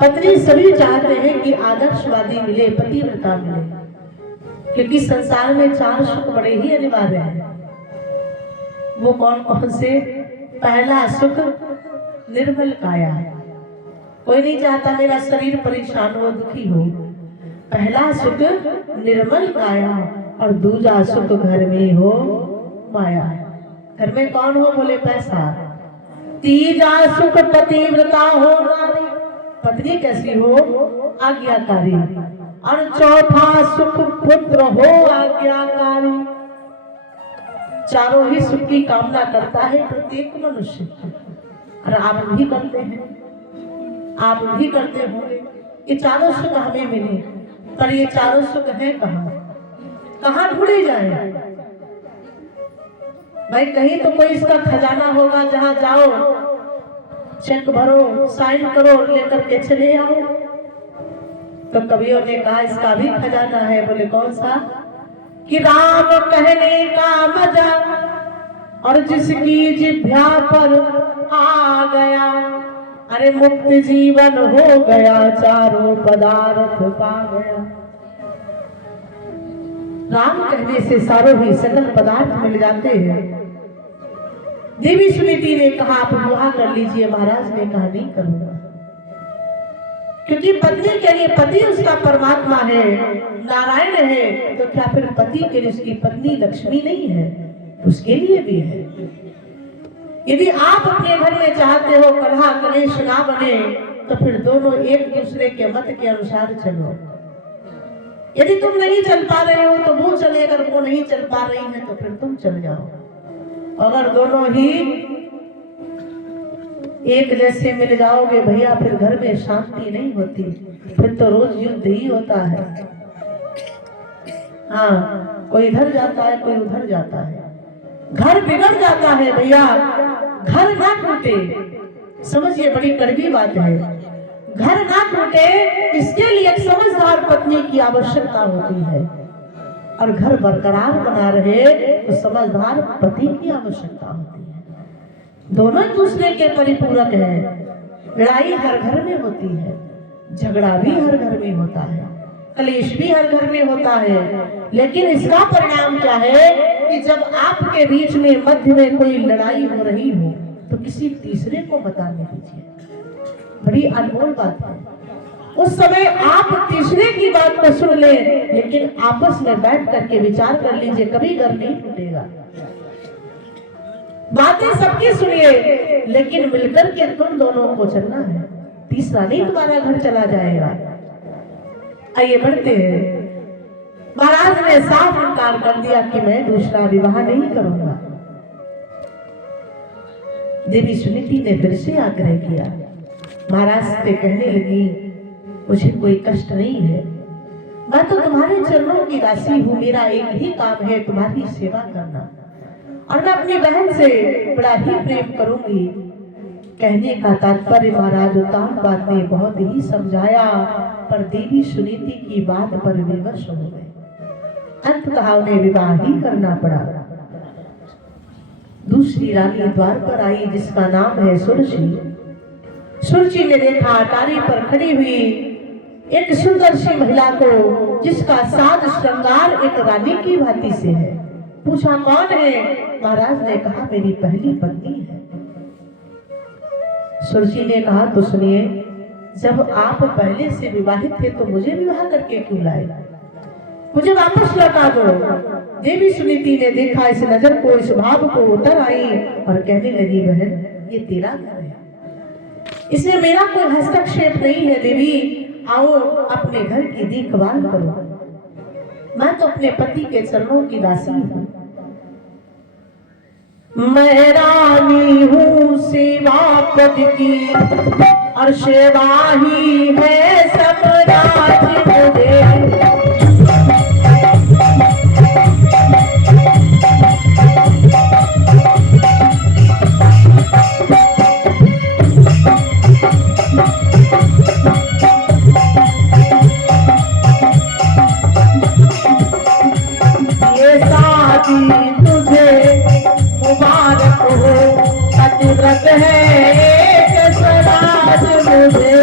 पत्नी सभी चाहते हैं कि आदर्शवादी मिले, पतिव्रता मिले, क्योंकि संसार में 4 सुख बड़े ही अनिवार्य हैं। वो कौन कौन से? पहला सुख निर्मल काया। कोई नहीं चाहता मेरा शरीर परेशान हो, दुखी हो। पहला सुख निर्मल काया और दूसरा सुख घर में हो माया। घर में कौन हो? बोले पैसा। तीजा सुख पतिव्रता हो नारी, पत्नी कैसी हो? आज्ञाकारी। और चौथा सुख पुत्र हो आज्ञाकारी। चारों ही सुख की कामना करता है प्रत्येक मनुष्य, और आप भी करते हैं, आप भी करते होंगे। ये चारों सुख हमें मिले, पर ये चारों सुख है कहाँ? कहाँ ढूंढे जाए? भाई कहीं तो कोई इसका खजाना होगा, जहां जाओ चेक भरो, साइन करो, लेकर के चले आओ। तो कवियों ने कहा इसका भी खजाना है। बोले कौन सा? कि राम कहने का मजा और जिसकी जिभ्या पर आ गया, अरे मुक्त जीवन हो गया, चारों पदार्थ पा गया। राम कहने से सारों ही सकल पदार्थ मिल जाते हैं। देवी सुनीति ने कहा आप विवाह कर लीजिए। महाराज ने कहा नहीं करूंगा, क्योंकि पत्नी के लिए पति उसका परमात्मा है, नारायण है, तो क्या फिर पति के लिए उसकी पत्नी लक्ष्मी नहीं है? उसके लिए भी है। यदि आप अपने घर में चाहते हो कलह कलेश ना बने, तो फिर दोनों एक दूसरे के मत के अनुसार चलो। यदि तुम नहीं चल पा रहे हो तो वो चले, अगर वो नहीं चल पा रही है तो फिर तुम चल जाओ। अगर दोनों ही एक जैसे मिल जाओगे भैया, फिर घर में शांति नहीं होती, फिर तो रोज युद्ध ही होता है। हाँ, कोई इधर जाता है, कोई उधर जाता है, घर बिगड़ जाता है भैया। घर ना टूटे, समझिए बड़ी कड़वी बात है। घर ना टूटे इसके लिए एक समझदार पत्नी की आवश्यकता होती है, और घर बरकरार बना रहे तो समझदार पति की आवश्यकता होती है। दोनों एक दूसरे के परिपूरक हैं। लड़ाई हर घर में होती है, झगड़ा भी हर घर में होता है, कलेश भी हर घर में होता है, लेकिन इसका परिणाम क्या है कि जब आपके बीच में मध्य में कोई लड़ाई हो रही हो तो किसी तीसरे को बताने दीजिए। बड़ी अनमोल बात है। उस समय आप तीसरे की बात को सुन ले, लेकिन आपस में बैठ करके विचार कर लीजिए, कभी घर नहीं टूटेगा। बातें सबकी सुनिए, लेकिन मिलकर के तुम दोनों को चलना है, तीसरा नहीं तुम्हारा घर चला जाएगा। आइए बढ़ते हैं। महाराज ने साफ इनकार कर दिया कि मैं दूसरा विवाह नहीं करूंगा। देवी सुनीति ने फिर से आग्रह किया। महाराज से कहने लगी मुझे कोई कष्ट नहीं है, मैं तो तुम्हारे चरणों की दासी हूँ, मेरा एक ही काम है तुम्हारी सेवा करना, और मैं अपनी बहन से बड़ा ही प्रेम करूंगी। कहने का तात्पर्य महाराज उतान बात ने बहुत ही समझाया, पर देवी सुनीति की बात पर विवश हो गए। अंततः उन्हें विवाह ही करना पड़ा। दूसरी रानी द्वार पर आई, जिसका नाम है सुरुचि। सुरुचि ने देखा अटारी पर खड़ी हुई एक सुंदर सी महिला को, जिसका साज श्रृंगार एक रानी की भांति से है। पूछा कौन है? महाराज ने कहा मेरी पहली पत्नी है। सुरुचि ने कहा तो सुनिए, जब आप पहले से विवाहित थे तो मुझे विवाह करके क्यों लाए? मुझे वापस लौटा दो। देवी सुनीति ने देखा इस नजर को, इस भाव को, उतर आई और कहने लगी बहन ये तेरा घर है, इसमें मेरा कोई हस्तक्षेप नहीं है। देवी आओ अपने घर की देखभाल करो, मैं तो अपने पति के चरणों की दासी हूँ। मैं रानी हूँ सेवा पद की, और सेवा ही है सम्राट मुझे। तुझे मुबारक हो, पतिव्रत है एक स्वराज मुझे।